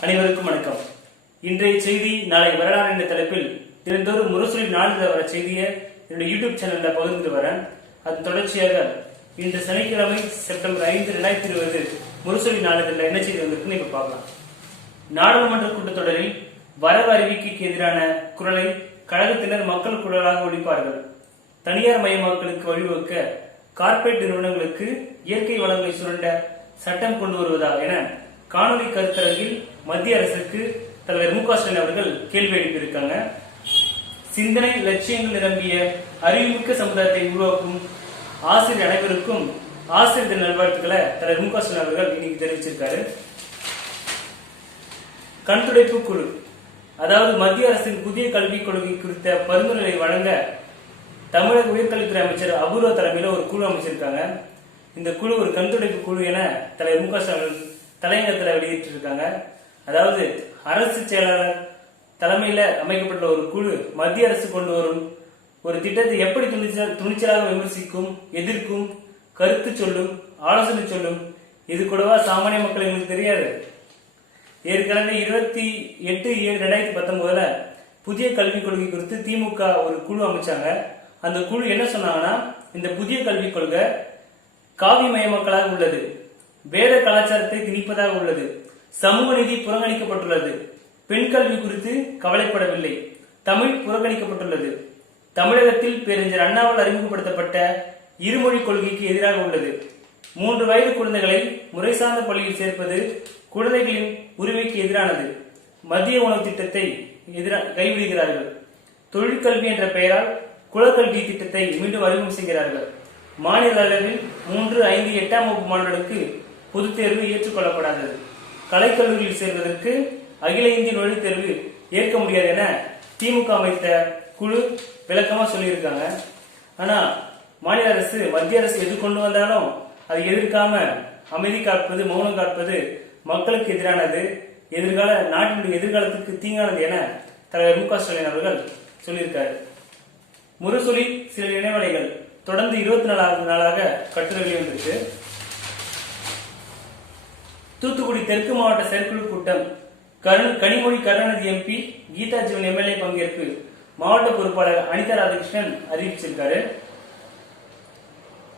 அனைவருக்கும் வணக்கம். இன்றைய செய்தி நாளை வரலாறு என்ற தலைப்பில் தினந்தோறும் முரசொலி நாளிதழ் வர செய்தியை என்னுடைய யூடியூப் சேனல்ல பகிர்ந்து வரேன். அதன் தொடர்ச்சியாக இன்று சனிக்கிழமை செப்டம்பர் 5, 2020 முரசொலி நாளிதழ்ல என்ன செய்தி வந்திருக்குன்னு இப்ப பார்க்கலாம். நாடாளுமன்ற கூட்டத்தொடரில் வரவு அறிவிக்கைக்கு எதிரான குரலை கழகத்தினர் மக்கள் குரலாக ஒழிப்பார்கள். தனியார் மயமாக்கலுக்கு வழிவகுக்க கார்ப்பரேட் நிறுவனங்களுக்கு இயற்கை வளங்களை சுரண்ட சட்டம் கொண்டு வருவதா என காணொலி கருத்தரங்கில் மத்திய அரசுக்கு தலைவர் மு.க.ஸ்டாலின் அவர்கள் கேள்வி எழுப்பியிருக்காங்க. சிந்தனை லட்சியங்கள் நிரம்பிய அறிவுமிக்க சமுதாயத்தை உருவாக்கும் ஆசிரியர் அனைவருக்கும் ஆசிரியர் தின நல்வாழ்த்துக்களை தலைவர் மு.க.ஸ்டாலின் அவர்கள் இன்னைக்கு தெரிவிச்சிருக்காரு. கண்துடைப்பு குழு, அதாவது மத்திய அரசின் புதிய கல்விக் கொள்கை குறித்த பரிந்துரைகளை வழங்க தமிழக உயர்கல்வித்துறை அமைச்சர் அபூர்வ தலைமையில ஒரு குழு அமைச்சிருக்காங்க. இந்த குழு ஒரு கண்துடைப்பு குழு என தலைவர் மு.க.ஸ்டாலின் தலைநகரத்தில் வெளியிட்டிருக்காங்க. அதாவது அரசு செயலாளர் தலைமையில அமைக்கப்பட்ட ஒரு குழு மத்திய அரசு கொண்டு வரும் ஒரு திட்டத்தை எப்படி துணிச்சலாக விமர்சிக்கும், எதிர்க்கும், கருத்து சொல்லும், ஆலோசனை சொல்லும். இது கூடவா சாமானிய மக்கள் எங்களுக்கு தெரியாது? ஏற்கனவே 28/7/2019 புதிய கல்விக் கொள்கை குறித்து திமுக ஒரு குழு அமைச்சாங்க. அந்த குழு என்ன சொன்னாங்கன்னா, இந்த புதிய கல்விக் கொள்கை காவிமயமக்களாக உள்ளது, வேத கலாச்சாரத்தை திணிப்பதாக உள்ளது, சமூக நீதி புறக்கணிக்கப்பட்டுள்ளது, பெண் கல்வி குறித்து கவலைப்படவில்லை, தமிழ் புறக்கணிக்கப்பட்டுள்ளது, தமிழகத்தில் பேரறிஞர் அண்ணாவால் அறிமுகப்படுத்தப்பட்ட இருமொழி கொள்கைக்கு எதிராக உள்ளது, 3 வயது குழந்தைகளை முறை சார்ந்த பள்ளியில் சேர்ப்பது குழந்தைகளின் உரிமைக்கு எதிரானது, மத்திய உணவு திட்டத்தை கைவிடுகிறார்கள், தொழிற்கல்வி என்ற பெயரால் குலக்கல்வி திட்டத்தை மீண்டும் அறிமுகம் செய்கிறார்கள், மாநில அளவில் 3, 5, 8ஆம் வகுப்பு மாணவர்களுக்கு பொதுத் தேர்வு ஏற்றுக்கொள்ளப்படாதது, கலைக்கல்லூரியில் சேர்வதற்கு அகில இந்திய நுழைவுத் தேர்வு ஏற்க முடியாது என திமுக அமைத்த குழு விளக்கமா சொல்லியிருக்காங்க. ஆனா மாநில அரசு மத்திய அரசு எது கொண்டு வந்தாலும் அதை எதிர்க்காம அமைதி காப்பது, மௌனம் காப்பது மக்களுக்கு எதிரானது, நாட்டினுடைய எதிர்காலத்துக்கு தீங்கானது என தலைவர் மு.க.ஸ்டாலின் அவர்கள் சொல்லியிருக்காரு. முரசொலி சில நினைவலைகள் தொடர்ந்து 24 நாளாக கட்டுரை வெளிவந்திருக்கு. தூத்துக்குடி தெற்கு மாவட்ட செயற்குழு கூட்டம், கனிமொழி கருணாநிதி எம்பி, கீதா ஜீவன் எம்எல்ஏ பங்கேற்பு மாவட்ட பொறுப்பாளர் அனிதா ராதாகிருஷ்ணன் அறிவிச்சிருக்காரு.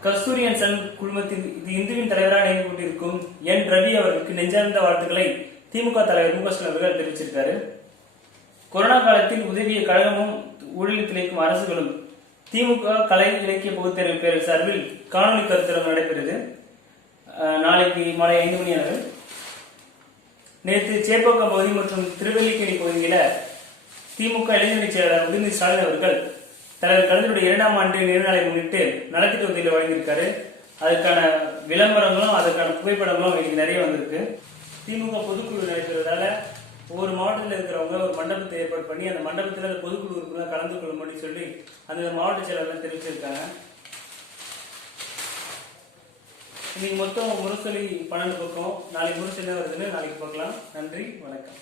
கஸ்தூரியன் சன் குழுமத்தில் இந்துவின் தலைவராக நினைவு கொண்டிருக்கும் என் ரவி அவர்களுக்கு நெஞ்சார்ந்த வாழ்த்துக்களை திமுக தலைவர் மு.க.ஸ்டாலின் அவர்கள் தெரிவிச்சிருக்காரு. கொரோனா காலத்தில் உதவிய கழகமும் ஊழலில் திளைக்கும் அரசுகளும் திமுக கலை இலக்கிய பொதுத்தேர்வு பேரவை சார்பில் காணொலி கருத்தரங்கு நடைபெறுது. நாளைக்கு மாலை 5 மணி அளவில். நேற்று சேப்பாக்கம் பகுதி மற்றும் திருவல்லிக்கேணி பகுதியில திமுக இளைஞரணி செயலாளர் உதயநிதி ஸ்டாலின் அவர்கள் தலைவர் கலைஞருடைய 2ஆம் ஆண்டு நிறைவு முன்னிட்டு நலத்திட்ட உதவிகளை வழங்கியிருக்காரு. அதுக்கான விளம்பரங்களும் அதற்கான புகைப்படங்களும் இன்னைக்கு நிறைய வந்திருக்கு. திமுக பொதுக்குழு நடைபெறுவதால ஒவ்வொரு மாவட்டத்தில் இருக்கிறவங்க ஒரு மண்டபத்தை ஏற்பாடு பண்ணி அந்த மண்டபத்தில் பொதுக்குழு உறுப்பினர் கலந்து கொள்ளும்படி சொல்லி அந்த மாவட்ட செயலாளர் தெரிவிச்சிருக்காங்க. இன்னைக்கு மொத்தம் முரசொலி 12 பக்கம், நாளைக்கு முரசொலி வருதுன்னு நாளைக்கு பார்க்கலாம். நன்றி, வணக்கம்.